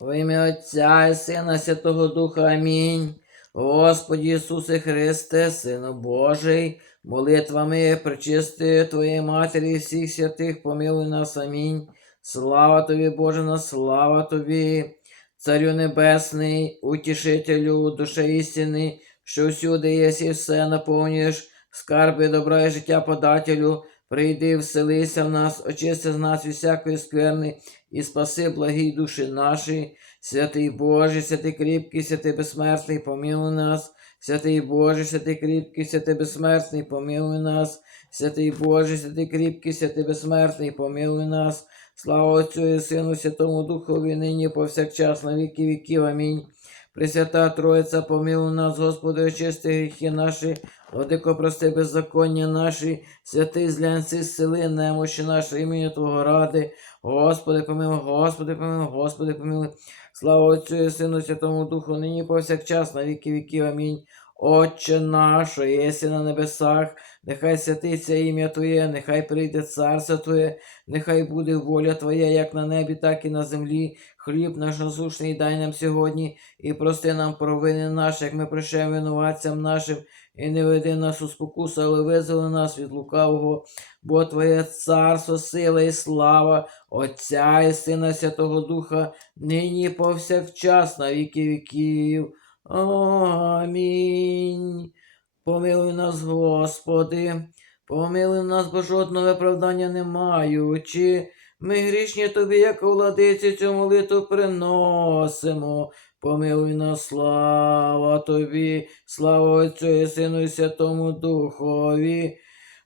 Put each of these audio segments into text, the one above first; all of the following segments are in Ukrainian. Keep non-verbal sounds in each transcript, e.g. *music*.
Во ім'я Отця і Сина Святого Духа. Амінь. Господи Ісусе Христе, Сину Божий, молитвами причисти Твоєї Матері і всіх святих, помилуй нас. Амінь. Слава Тобі, Боже, на слава Тобі, Царю Небесний, утішителю, душе істини, що всюди єси і все наповнюєш, скарби добра і життя подателю, прийди, вселися в нас, очисти з нас від всякої скверни, і спаси благі душі наші, святий Боже, святий кріпкий, святий безсмертний, помилуй нас, святий Боже, святий кріпкий, святий безсмертний, помилуй нас, святий Боже, святий кріпкий, святий безсмертний, помилуй нас. Слава Отцю і Сину, Святому Духові, нині повсякчас, на віки віків. Амінь. Пресвята Троїця, помилуй нас, Господи, очисти гріхи наші, Владико, прости беззаконня наші, святий злянці сили, немощі наші, імені Твого ради. Господи, помилуй, Господи, помилуй, Господи, помилуй. Слава Отцю і Сину, Святому Духу, нині повсякчас, на віки віків. Амінь. Отче наш, єси на небесах, нехай святиться ім'я Твоє, нехай прийде царство Твоє, нехай буде воля Твоя, як на небі, так і на землі. Хліб наш насушний дай нам сьогодні, і прости нам провини наші, як ми прощаємо винуватцям нашим, і не веди нас у спокусу, але визволи нас від лукавого, бо Твоє царство, сила і слава, Отця і Сина Святого Духа, нині повсякчас, на віки віків. Амінь. Помилуй нас, Господи, помилуй нас, бо жодного виправдання не маючи. Ми грішні тобі, як владиці, цю молитву приносимо. Помилуй нас, слава тобі, слава Отцю і Сину і Святому Духові.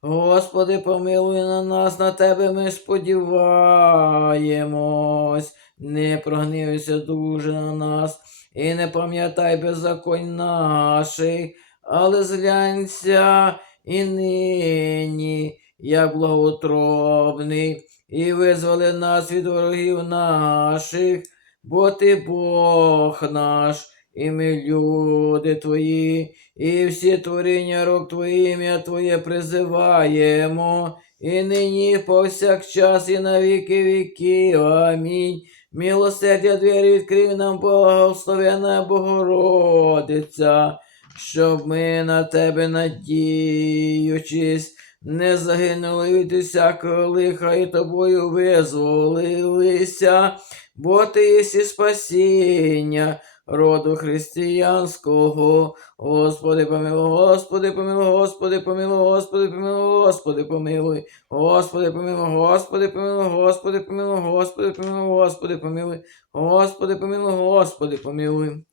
Господи, помилуй на нас, на тебе ми сподіваємось. Не прогнівайся дуже на нас і не пам'ятай беззаконь наших, але зглянься і нині, як благоутробний, і визволи нас від ворогів наших, бо ти Бог наш, і ми люди твої, і всі творіння рук Твої, ім'я Твоє призиваємо, і нині, повсякчас, і на віки віків. Амінь. Милосердя двері відкрив нам благословена Богородиця, щоб ми на тебе надіючись, не загинули від усякого лиха і тобою визволилися, бо ти єсі спасіння роду християнського. Господи, помилуй, Господи, помилуй, Господи, помилуй, Господи, помилуй, Господи, помилуй, Господи, помилуй, Господи, помилуй, Господи, помилуй, Господи, помилуй, Господи, помилуй, Господи, помилуй, Господи, помилуй.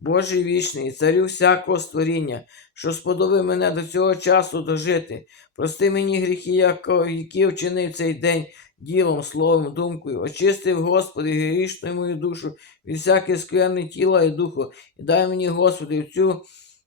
Боже вічний, царю всякого створіння, що сподобив мене до цього часу дожити. Прости мені гріхи, які вчинив цей день ділом, словом, думкою. Очистив, Господи, грішну мою душу від всяких скверни тіла і духу. І дай мені, Господи, в цю,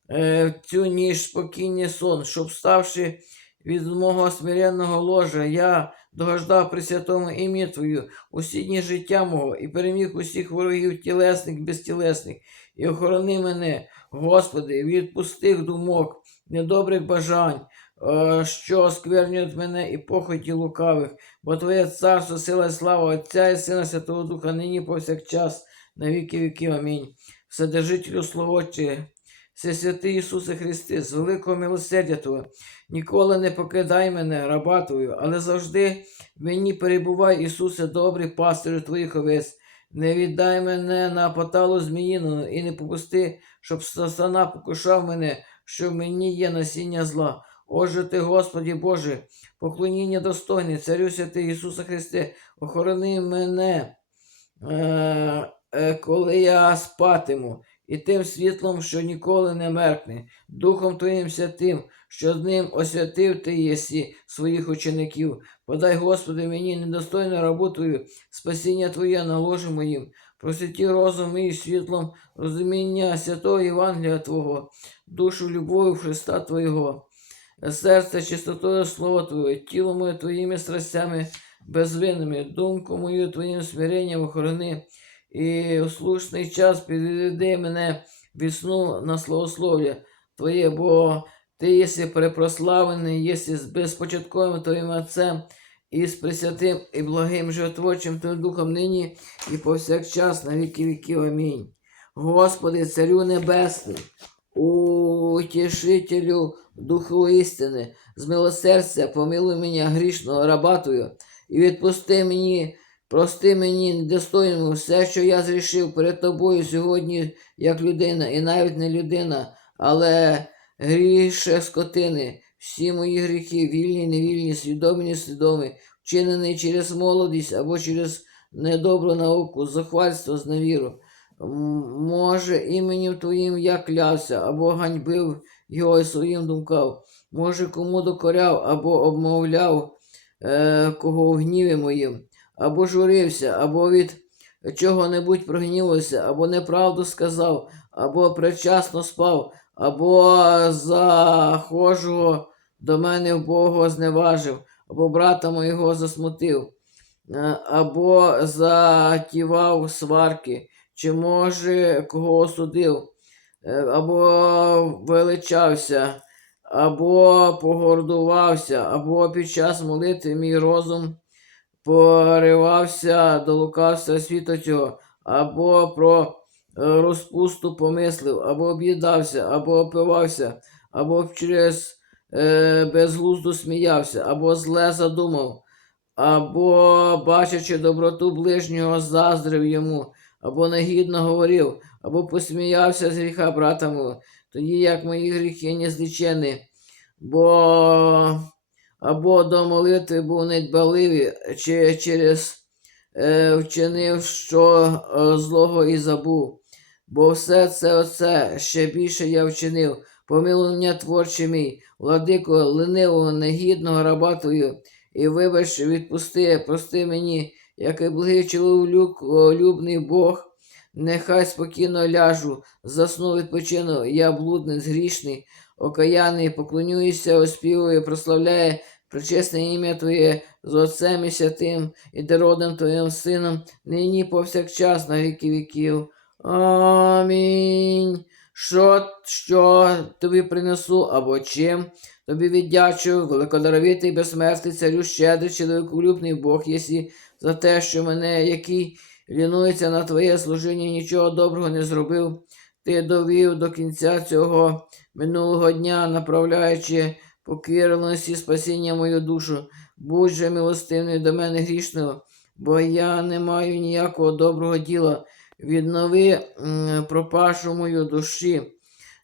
е, цю ніж спокійний сон, щоб ставши від мого смиренного ложа, я догождав при святому ім'я Твою усі дні життя мого і переміг усіх ворогів тілесних, безтілесних, і охорони мене, Господи, від пустих думок, недобрих бажань, е, що осквернюють мене і похоті лукавих, бо Твоє царство, сила і слава Отця і Сина Святого Духа, нині повсякчас, на віки віків. Амінь. Вседержителю Словоче, Всесвятий Ісусе Христе, з великого милосердя Твого, ніколи не покидай мене, раба Твою, але завжди в мені перебувай, Ісусе, добрий пастирю Твоїх овець. Не віддай мене на поталу зміїну і не попусти, щоб сатана покушав мене, що в мені є насіння зла. Отже ти, Господі Боже, поклоніння достойний, царю святий Ісуса Христе, охорони мене, е, е, коли я спатиму, і тим світлом, що ніколи не меркне, Духом Твоїм святим, що з ним освятив Ти єсі своїх учеників. Подай, Господи, мені недостойну рабу Твою, спасіння Твоє на ложі моїм, просвіті розум мій світлом, розуміння святого Євангелія Твого, душу любові Христа Твого, серце чистотою Слова Твого, тіло моє Твоїми страстями безвинними, думку мою Твоїм смиренням охорони, і у слушний час підведи мене від сну на славослов'я Твоє, бо Ти єси препрославлений, єси з безпочатковим Твоїм Отцем, і з пресвятим і благим животворчим Твоїм Духом нині і повсякчас на віки віків. Амінь. Господи, Царю Небесний, утішителю Духу істини, з милосердя помилуй мене грішного рабатую, і відпусти мені, прости мені недостойному все, що я зрішив перед тобою сьогодні, як людина, і навіть не людина, але гріше скотини, всі мої гріхи, вільні, невільні, свідомі, несвідомі, вчинені через молодість або через недобру науку, захвальство, зневіру. Може, іменем Твоїм я клявся, або ганьбив його і своїм думкам. Може, кому докоряв, або обмовляв е, кого в гніві моїм, або журився, або від чого-небудь прогнівався, або неправду сказав, або предчасно спав, або захожого до мене Бога зневажив, або брата моєго засмутив, е, або затівав сварки, чи може кого осудив, е, або величався, або погордувався, або під час молитви мій розум поривався до лукавства світу цього, або про розпусту помислив, або об'їдався, або опивався, або через е, безглузду сміявся, або зле задумав, або, бачачи доброту ближнього, заздрив йому, або негідно говорив, або посміявся з гріха брата мого, тоді як мої гріхи не злічені, бо або до молитви був недбаливий, чи через е, вчинив що е, злого і забув. Бо все це оце ще більше я вчинив. Помилуй мене, творче мій, владико, ленивого, негідного рабатою, і вибач, відпусти, прости мені, як і благий чоловіколюбний Бог, нехай спокійно ляжу, засну відпочину, я блудниць грішний, окаяний, поклонююся, оспівую, прославляю причесне ім'я Твоє. З Отцем і Святим і дородним Твоїм Сином, нині повсякчас на віки віків. Амінь. Що, що тобі принесу або чим тобі віддячу, великодаровитий, безсмертний, царю щедрий, чоловіколюбний Бог єсі, за те, що мене, який лінується на Твоє служіння, нічого доброго не зробив. Ти довів до кінця цього минулого дня, направляючи покірності спасіння мою душу. Будь же милостивний до мене грішного, бо я не маю ніякого доброго діла. Віднови пропашу мою душі,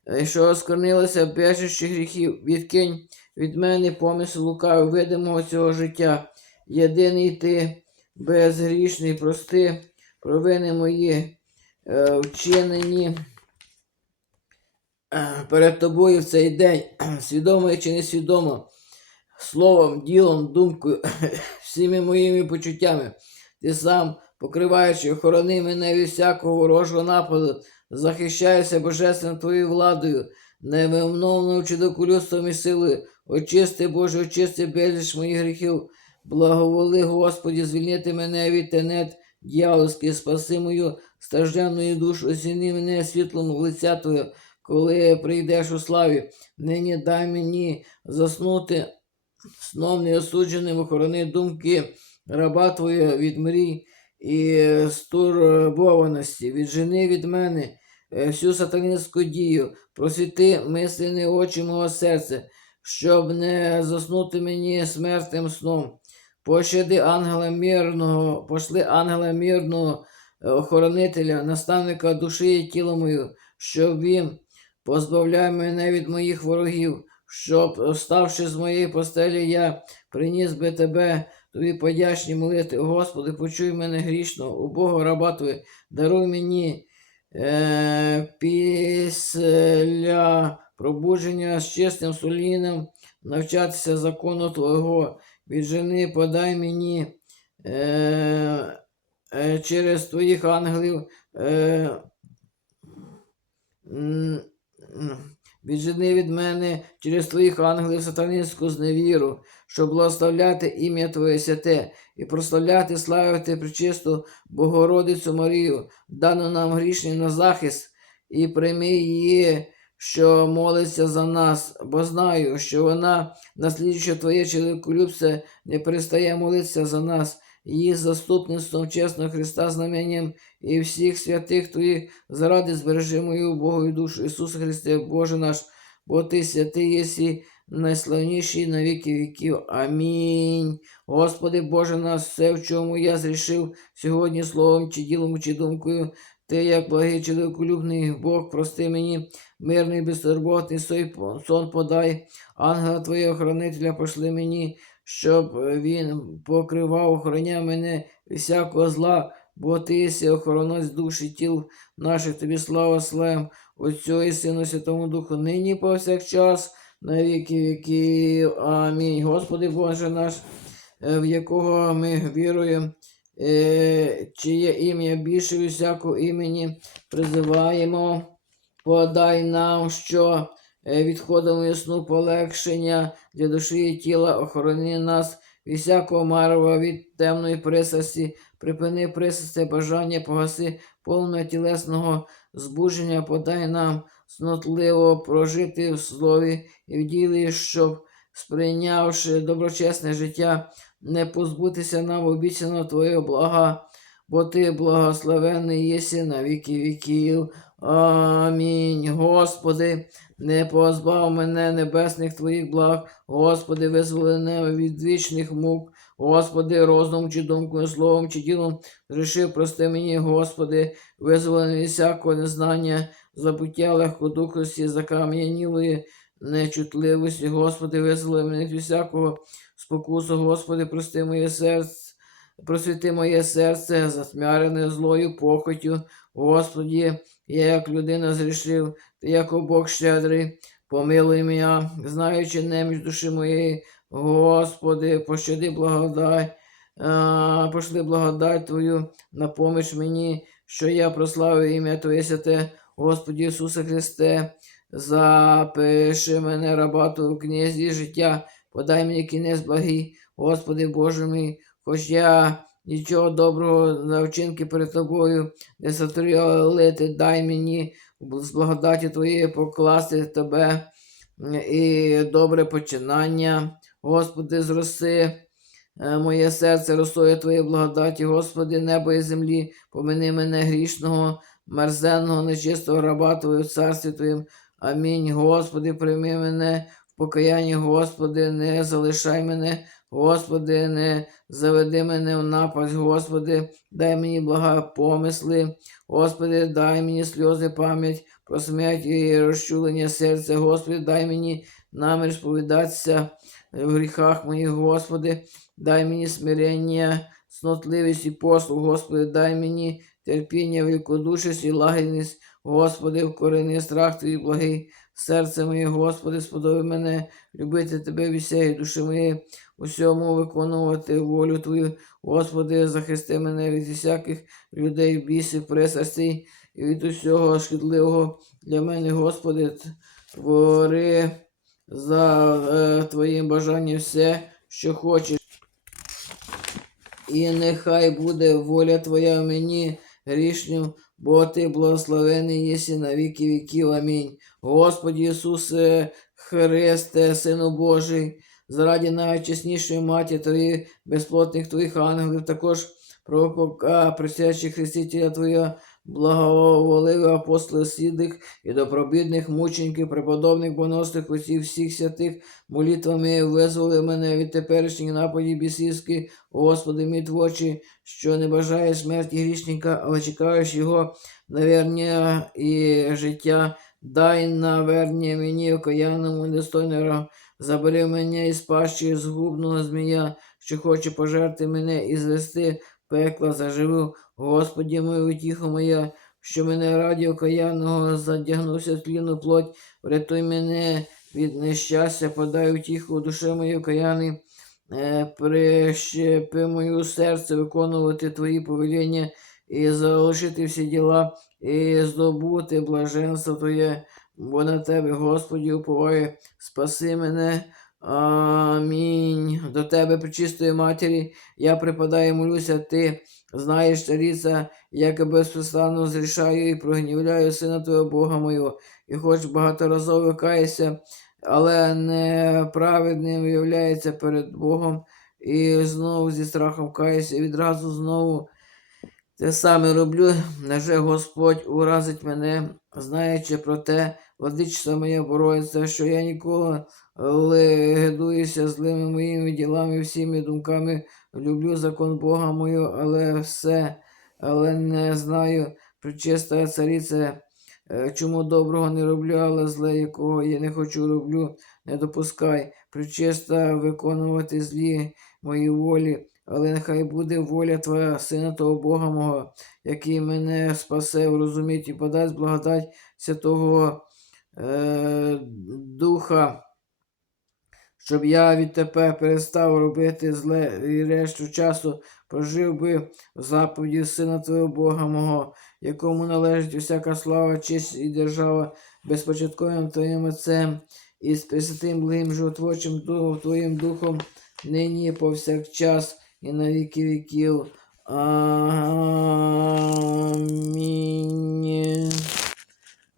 е, що оскорнилася бежищі гріхів, відкинь від мене помисл лукавий видимого цього життя. Єдиний ти, безгрішний, прости, провини мої е, вчинені е, перед тобою в цей день, *clears throat* свідомо чи несвідомо, словом, ділом, думкою, *clears throat* всіми моїми почуттями. Ти сам, покриваючи, охорони мене від всякого ворожого нападу, захищаюся божественною твоєю владою, невимовною чудоколюдством і силою, очисти, Боже, очисти безліч моїх гріхів, благоволи, Господі, звільнити мене від тенет дьявольських, спаси мою стражденну душу, осіни мене світлом лиця Твого, коли прийдеш у славі, нині дай мені заснути сном неосудженим, охорони думки раба Твоя від мрій і стурбованості, віджени від мене е, всю сатанинську дію, просвіти мислені очі мого серця, щоб не заснути мені смертним сном. Пощади ангела мирного, пошли ангела мирного е, охоронителя, наставника душі і тіла мою, щоб він позбавляв мене від моїх ворогів, щоб, ставши з моєї постелі, я приніс би тебе, тобі подячні молити. Господи, почуй мене грішно, у Бога раба Твоя, даруй мені е, після пробудження з чистим сулінням навчатися закону Твого. Від жени подай мені е, е, через твоїх ангелів. Е, Віджени від мене через твоїх ангелів сатанинську зневіру, щоб благословляти ім'я Твоє святе і прославляти, славити причисту Богородицю Марію, дану нам грішнім на захист, і прийми її що молиться за нас, бо знаю, що вона, наслідуючи Твоє чоловіколюбце, не перестає молитися за нас, її заступництвом чесного Христа знаменням і всіх святих Твоїх заради збережи мою Богою душу Ісуса Христе, Боже наш, бо Ти святий єсі, найславніший на віки віків. Амінь. Господи Боже наш, все, в чому я зрішив сьогодні словом, чи ділом, чи думкою, Ти, як благий чоловіколюбний Бог, прости мені, мирний, безтурботний сон подай, ангела Твого охоронителя пошли мені, щоб він покривав, охороняв мене всякого зла, бо ти єси охоронець душ і тіл наших, тобі слава славим, Отцю і Сину Святому Духу, нині повсякчас, на віки віків. Амінь. Господи Боже наш, е, в якого ми віруємо, е, чиє ім'я більше всякого імені призиваємо, подай нам, що е, відходимо і сну полегшення для душі і тіла, охорони нас від всякого марва, від темної присасті, припини присасти бажання, погаси повного тілесного збудження, подай нам снотливо прожити в слові і в ділі, щоб, сприйнявши доброчесне життя, не позбутися нам обіцяного Твоєго блага, бо Ти благословенний єси на віки віків. Амінь. Господи, не позбав мене небесних Твоїх благ, Господи, визволи мене від вічних мук, Господи, розумом чи думкою, словом чи ділом зрішив, прости мені, Господи, визволи від всякого незнання, забуття легкодухості, закам'янілої нечутливості, Господи, визволи мене від всякого спокусу, Господи, прости моє серце, просвіти моє серце, затьмярене злою похотю, Господі, я як людина зрішив, Ти як Бог щедрий, помилуй мене, знаючи неміч душі моєї, Господи, пощади благодай, а, пошли благодать Твою на поміч мені, що я прославив ім'я Твоє святе, Господи Ісусе Христе, запиши мене, рабату в князі життя, подай мені кінець благий, Господи Боже мій, хоч я нічого доброго на вчинки перед Тобою не сотворив, Ти дай мені з благодаті Твоєї покласти Тебе і добре починання. Господи, зроси е, моє серце росою Твоєї благодаті, Господи, небо і землі, помини мене грішного, мерзенного, нечистого раба Твого в царстві Твоїм. Амінь. Господи, прийми мене покаянні, Господи, не залишай мене, Господи, не заведи мене в напасть, Господи, дай мені блага помисли, Господи, дай мені сльози пам'ять, про смерть і розчулення серця, Господи, дай мені намір сповідатися в гріхах моїх, Господи, дай мені смирення, снотливість і послуг, Господи, дай мені терпіння, великодушість і лагідність, Господи, вкорени страх Твій благий, серце моє, Господи, сподоби мене любити Тебе всієї душі моєї, усьому виконувати волю Твою, Господи, захисти мене від всяких людей, бісів, пресарстей і від усього шкідливого для мене, Господи, твори за е, Твоїм бажанням все, що хочеш. І нехай буде воля Твоя в мені грішнім, бо Ти благословений єси на віки віків. Амінь. Господи Ісусе Христе, Сину Божий, заради найчеснішої маті Твої, безплотних Твоїх ангелів, також пророка, присячих Христителя Твоя, благоволивих апостолів свідних і добробідних мучеників, преподобних боносних усіх всіх святих, молитвами визволи мене від теперішніх нападів бісівських, Господи, мій творчий, що не бажає смерті грішника, але чекаєш його навернення і життя. Дай навернення мені окаянному недостойному, забери мене із пащі згубного змія, що хоче пожерти мене і звести пекла заживу. Господі мою утіху моя, що мене раді окаянного задягнувся в тлінну плоть, врятуй мене від нещастя, подай утіху душе моєї окаяний, е, прищепи мою серце виконувати твої повеління і залишити всі діла, і здобути блаженство Твоє, бо на Тебе, Господі, уповаю, спаси мене Амінь. До тебе, пречистої матері, я припадаю, молюся, ти знаєш, царіця, як безпосланно зрішаю і прогнівляю сина Твого Бога мого, і хоч багаторазово каюся, але неправедним виявляється перед Богом, і знову зі страхом каюся, і відразу знову те саме роблю, неже Господь уразить мене, знаючи про те, владичство моє бороться, що я ніколи легедуюся злими моїми ділами, всіми думками, люблю закон Бога мою, але все, але не знаю, причиста царіце, е, чому доброго не роблю, але зле, якого я не хочу роблю, не допускай, причиста виконувати злі мої волі, але нехай буде воля Твоя, Сина того Бога мого, який мене спасе, врозуміть і подасть благодать Святого е, Духа, щоб я відтепер перестав робити зле і решту часу прожив би в заповіді Сина Твого Бога мого, якому належить усяка слава, честь і держава безпочатковим Твоїм Отцем і з Пресвятим благим животворчим Духом Твоїм Духом, нині повсякчас і на віки віків. Амінь.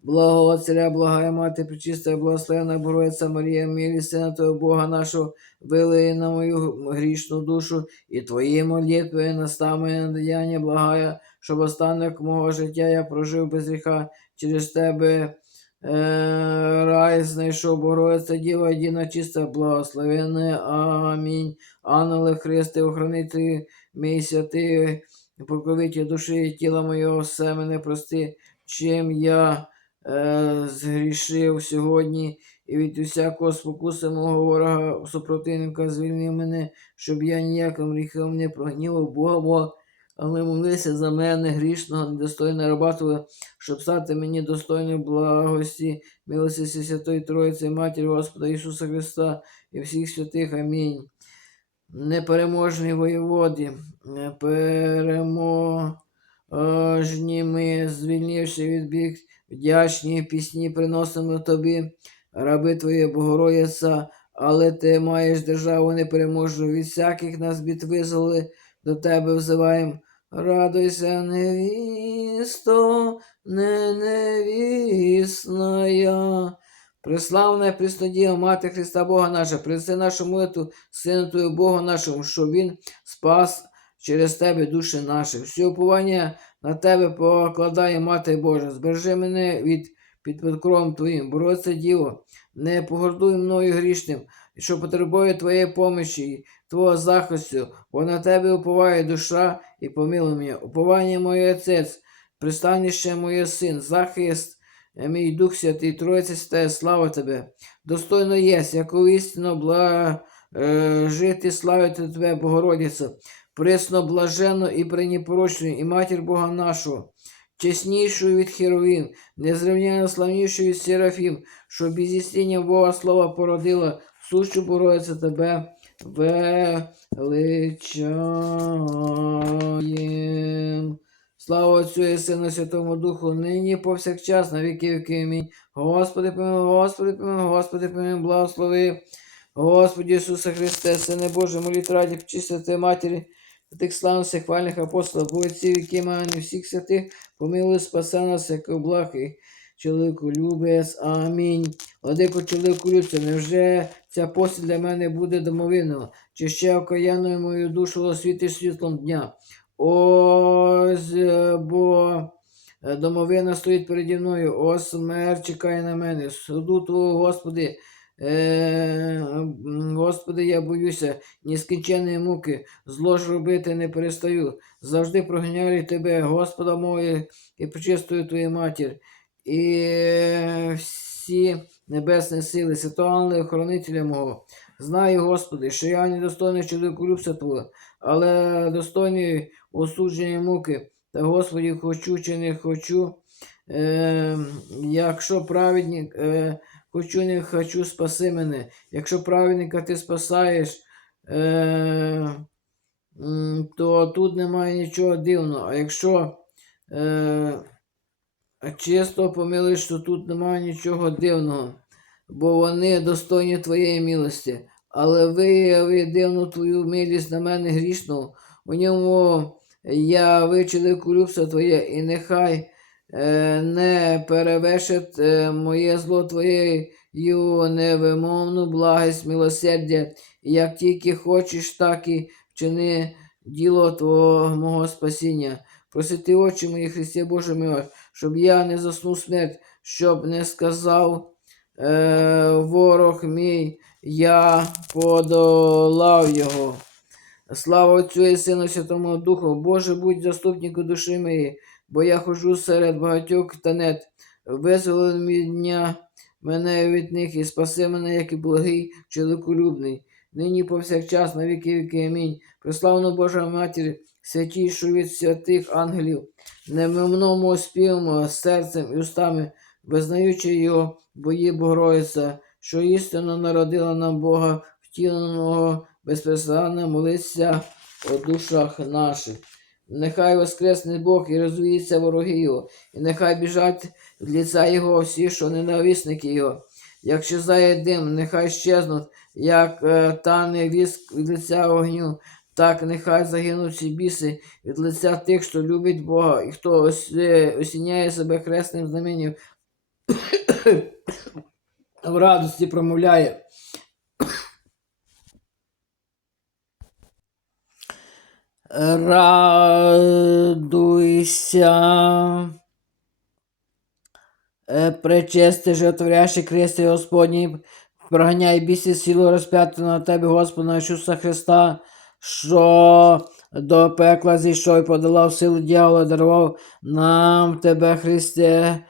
Благого Царя, благая Мати, пречиста, благословена Богородиця Марія, милі Сина Твого Бога нашого, вилиє на мою грішну душу, і Твої молитви, настав моє надаяння, благая, щоб останок мого життя я прожив без гріха через Тебе. Е, рай знайшов Богородиця Діва, Діна чиста, благословенна. Амінь. Ангеле Христе, охранитель мій святий, покровитель душі і тіла моєго, все мене прости, чим я е, згрішив сьогодні, і від усякого спокуси мого ворога, супротивника, звільни мене, щоб я ніяким гріхом не прогнівав Бога мого, але молися за мене, грішного, недостойного раба Твого, щоб стати мені достойною благості, милості Святої Троїці, Матері Господа Ісуса Христа і всіх святих. Амінь. Непереможні воєводі, переможні ми, звільнивши від біг, вдячні пісні приносимо тобі, раби Твої Богородиця, але ти маєш державу непереможну, від всяких нас бід визволи, до тебе взиваєм. Радуйся, невісто, не невісная. Преславна Преснодія, Мати Христа Бога наша, принеси нашу молитву, Сину Твою Бога нашому, щоб Він спас через Тебе душі наші. Всі уповання на Тебе покладає Мати Божа. Збережи мене від під покровом Твоїм, Бороться Діво, не погордуй мною грішним, що потребує Твоєї помощі, і Твого захисту, бо на Тебе уповає душа і помилуй мене. Уповання моє Отець, пристаніще моє син, захист. Е, Мій Дух Святий, Тройці Святая, слава Тебе, достойно єсть, яку істинно блажити, славити Тебе, Богородиця, пресно блаженно і пренепорочною, і матір Бога нашого, чеснішою від Херовім, незрівняно славнішою від Серафім, що без істиння Бога Слова породила, сущу Богородиця Тебе величаєм. Слава Отцю і Сину Святому Духу, нині повсякчас, на віки віки. Амінь. Господи, помилуй, Господи, помилуй, Господи, помилуй, благослови. Господи Ісусе Христе, Сине Боже, моліть раді, чистити Матері, тих славних всіх хвальних апостолів, бо отці віки мані всіх святих, помилуй, спасе нас, як облахи. Чоловіку любець, амінь. Владико чоловіку любця, невже ця постіль для мене буде домовиною? Чи ще окаянною мою душу освітиш світлом дня? Ось е, бо е, домовина стоїть переді мною, ось смерть чекає на мене. Суду Твого, Господи, е, Господи, я боюся, нескінченної муки, зло ж робити не перестаю. Завжди проганяю Тебе, Господа моє, і причистую Твою матір, і е, всі небесні сили, святого охоронителя мого. Знаю, Господи, що я недостойний чоловіку любця Твого, але достойний осудження муки. Та Господі, хочу чи не хочу. Е, якщо праведник, е, хочу, не хочу, спаси мене. Якщо праведника ти спасаєш, е, то тут немає нічого дивного. А якщо е, чисто помилиш, то тут немає нічого дивного, бо вони достойні твоєї милості. але вияви дивну твою милість на мене грішну. У ньому я вичилив колюбство Твоє, і нехай не перевершить е, моє зло Твоєю невимовну благість, милосердя, як тільки хочеш, так і вчини діло Твого мого спасіння. Просити очі мої, Христе Боже мило, щоб я не заснув смерть, щоб не сказав е, ворог мій, я подолав його. Слава Отцю і Сину Святому Духу, Боже, будь заступнику душі моєї, бо я хожу серед багатьох танет, визволи дня мене від них і спаси мене, як і благий чоловіколюбний. Нині повсякчас, на віки віки. Амінь. Преславну Божа Матір, святішу від святих ангелів, немовному співмо серцем і устами, визнаючи його, бої Богородиця, що істинно народила нам Бога, втіленого безпрестанно молиться о душах наших. Нехай воскресне Бог і розвіється вороги його, і нехай біжать від ліця Його всі, що ненависники Його. Як щезає дим, нехай щезнуть, як е, тане віск від лиця огню, так нехай загинуть всі біси від лиця тих, що любить Бога, і хто ос- осіняє себе хресним знаменем, *coughs* в радості промовляє. Радуйся. Е, Пречисти, житворящий Христи Господній, проганяй бісі сілу розп'яту на тебе, Господа Ісуса Христа, що до пекла зійшов і подолав силу дьявола, дарував нам тебе, Христе,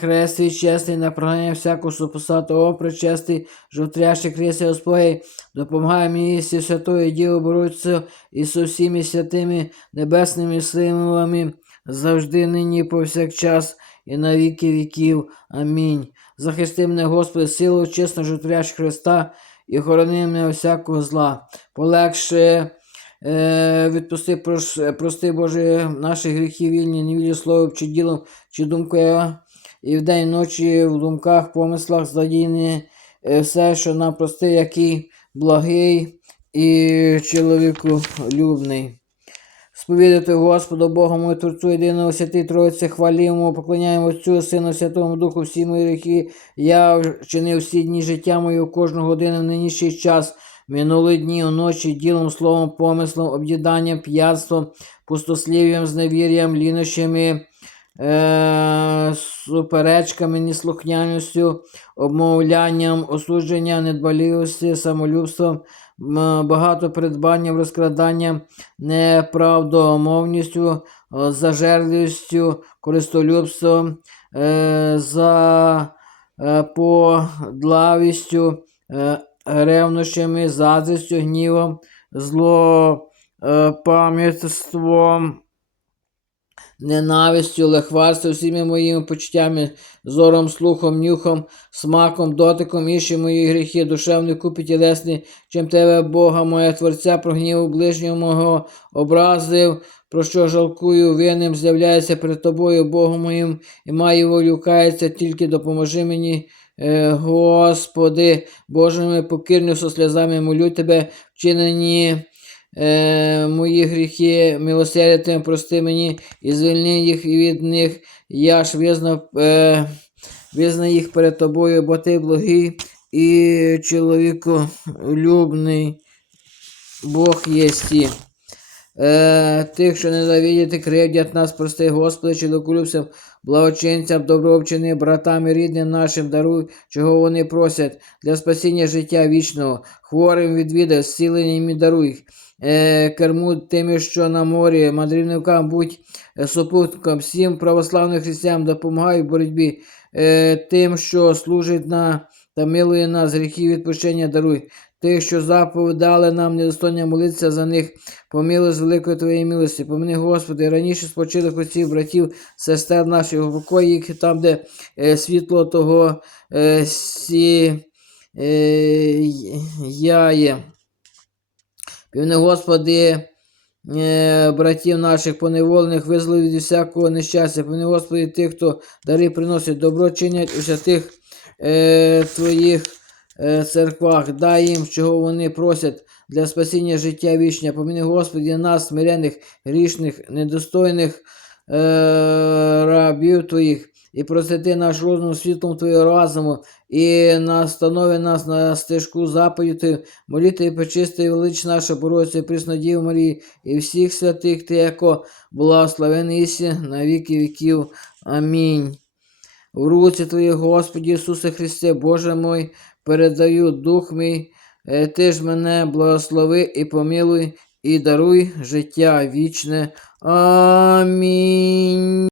хрест твій чесний, проганяй всяку супосату, о, пречистий, жовтрящий Христи Господь, допомагай мені зі святою Дівою боротися і з усіми святими небесними силами, завжди нині повсякчас і на віки віків. Амінь. Захисти мене, Господи, силу чесно життя Христа і хорони мене всякого зла. Полегше е, відпусти, прости, Боже, наші гріхи вільні, невілі словом чи ділом, чи думкою, і вдень і ночі в думках, помислах задійне е, все, що нам прости, який благий і чоловіку любний. Сповідати Господу Бога мою Творцю єдиного святий Троїці, хвалімо, поклоняємо Отцю, Сину, Святому Духу, всі мої гріхи. Я вчинив всі дні життя моє, кожну годину в нинішній час. Минули дні, уночі, ділом, словом, помислом, об'їданням, п'ятством, пустослів'ям, зневір'ям, лінощами, е- суперечками, неслухняністю, обмовлянням, осудженням, недбалівості, самолюбством, багато придбанням, розкраданням, неправдомовністю, е, зажерливістю, користолюбством, е, за е, подлавістю, е, ревнощами, заздрістю, гнівом, злопам'ятством, ненавистю, лехварством, всіми моїми почуттями, зором, слухом, нюхом, смаком, дотиком, інші мої гріхи, душевні купі тілесні, чим тебе, Бога, моя Творця, прогніву ближнього мого, образив, про що жалкую, винним з'являється перед тобою, Богом моїм, і маю волю кається, тільки допоможи мені. Е, Господи, Божими покірню со сльозами молю Тебе, вчинені е, мої гріхи, милосердя Тим, прости мені і звільни їх від них. Я ж визнав, е, їх перед тобою, бо ти благий і чоловіколюбний Бог єсті. Е, тих, що ненавидять, кривдять нас, прости, Господи, чоловіколюбцям, благочинцям, добровчини, братам і рідним нашим даруй, чого вони просять, для спасіння життя вічного, хворим відвідай, зцілення їм даруй. Е, керму тими, що на морі, мандрівникам будь е, супутником, всім православним християнам допомагай в боротьбі, е, тим, що служить на та милує нас, гріхів відпущення даруй. Тих, що заповідали нам недостойно молитися за них, помилуй з великої твоєї милості. Помини, Господи, раніше спочилих отців, братів, сестер наших, упокой їх там, де е, світло того е, сі, е, яє. Півне, Господи, е, братів наших поневолених, визволи від всякого нещастя. Півне, Господи, тих, хто дари приносять, добро чинять у святих е, Твоїх церквах, дай їм, чого вони просять для спасіння життя вічне. Поміни, Господі, нас, смиренних, грішних, недостойних е, рабів Твоїх, і просвіти наш розум світлом Твого разуму, і настанови нас на стежку заповіти, моліти почисти і велич наша Богородиця, Преснодів Марії, і всіх святих Ти, яко благословений єсі на віки віків. Амінь. В руці Твої, Господі Ісусе Христе, Боже мой, передаю дух мій, Е, Ти ж мене благослови і помилуй, і даруй життя вічне. Амінь.